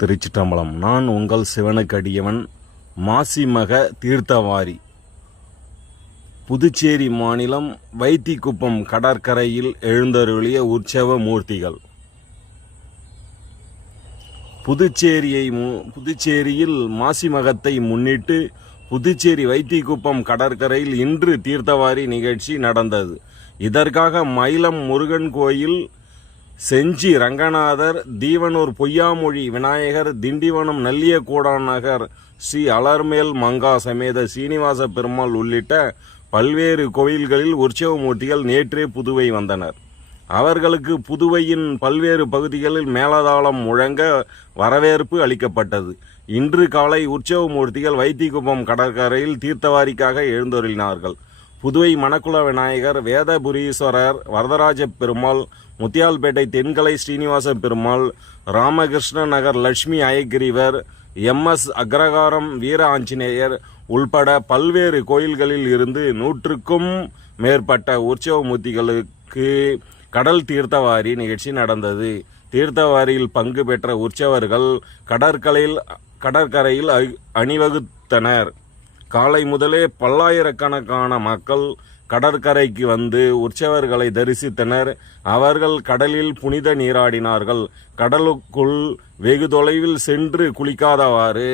திருச்சிற்றம்பலம். நான் உங்கள் சிவனுக்கடியவன் மாசிமக தீர்த்தவாரி. புதுச்சேரி மாநிலம் வைத்திக்குப்பம் கடற்கரையில் எழுந்தருளிய உற்சவ மூர்த்திகள். புதுச்சேரியில் மாசிமகத்தை முன்னிட்டு புதுச்சேரி வைத்திக்குப்பம் கடற்கரையில் இன்று தீர்த்தவாரி நிகழ்ச்சி நடந்தது. இதற்காக மயிலம் முருகன் கோயில், செஞ்சி ரங்கநாதர், தீவனூர் பொய்யாமொழி விநாயகர், திண்டிவனம் நல்லியக்கூடாநகர் ஸ்ரீ அலர்மேல் மங்கா சமேத சீனிவாச பெருமாள் உள்ளிட்ட பல்வேறு கோயில்களில் உற்சவ மூர்த்திகள் நேற்றே புதுவை வந்தனர். அவர்களுக்கு புதுவையின் பல்வேறு பகுதிகளில் மேலதாளம் முழங்க வரவேற்பு அளிக்கப்பட்டது. இன்று காலை உற்சவ மூர்த்திகள் வைத்திக்குப்பம் கடற்கரையில் தீர்த்தவாரிக்காக எழுந்தருளினார்கள். புதுவை மணக்குள விநாயகர், வேதபுரீஸ்வரர், வரதராஜ பெருமாள், முத்தியால்பேட்டை தென்கலை ஸ்ரீனிவாச பெருமாள், ராமகிருஷ்ண நகர் லட்சுமி அயக்கிரிவர், MS அக்ரகாரம் வீர ஆஞ்சநேயர் உள்பட பல்வேறு கோயில்களில் இருந்து 100க்கும் மேற்பட்ட உற்சவ மூர்த்திகளுக்கு கடல் தீர்த்தவாரி நிகழ்ச்சி நடந்தது. தீர்த்தவாரியில் பங்கு பெற்ற உற்சவர்கள் கடற்கரையில் அணிவகுத்தனர். காலை முதலே பல்லாயிரக்கணக்கான மக்கள் கடற்கரைக்கு வந்து உற்சவர்களை தரிசித்தனர். அவர்கள் கடலில் புனித நீராடினார்கள். கடலுக்குள் வெகு தொலைவில் சென்று குளிக்காதவாறு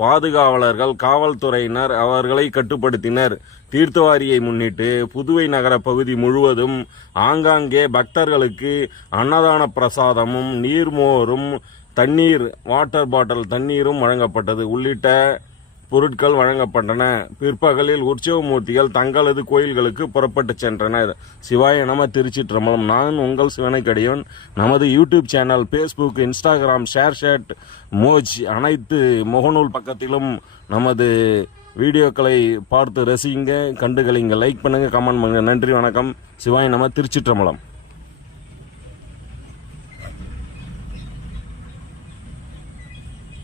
பாதுகாவலர்கள், காவல்துறையினர் அவர்களை கட்டுப்படுத்தினர். தீர்த்தவாரியை முன்னிட்டு புதுவை நகர பகுதி முழுவதும் ஆங்காங்கே பக்தர்களுக்கு அன்னதான பிரசாதமும், நீர்மோரும், தண்ணீர், வாட்டர் பாட்டில் தண்ணீரும் வழங்கப்பட்டது உள்ளிட்ட பொருட்கள் வழங்கப்பட்டன. பிற்பகலில் உற்சவ மூர்த்திகள் தங்களது கோயில்களுக்கு புறப்பட்டு சென்றனர். சிவாய நம. திருச்சிற்றம்பலம். நான் உங்கள் சிவனுக்கடியவன். நமது YouTube channel, Facebook, Instagram, ShareChat, Moj அனைத்து முகநூல் பக்கத்திலும் நமது வீடியோக்களை பார்த்து ரசிங்க, கண்டுகளிங்க, லைக் பண்ணுங்க, கமெண்ட் பண்ணுங்க. நன்றி, வணக்கம். சிவாய நம. திருச்சிற்றம்பலம்.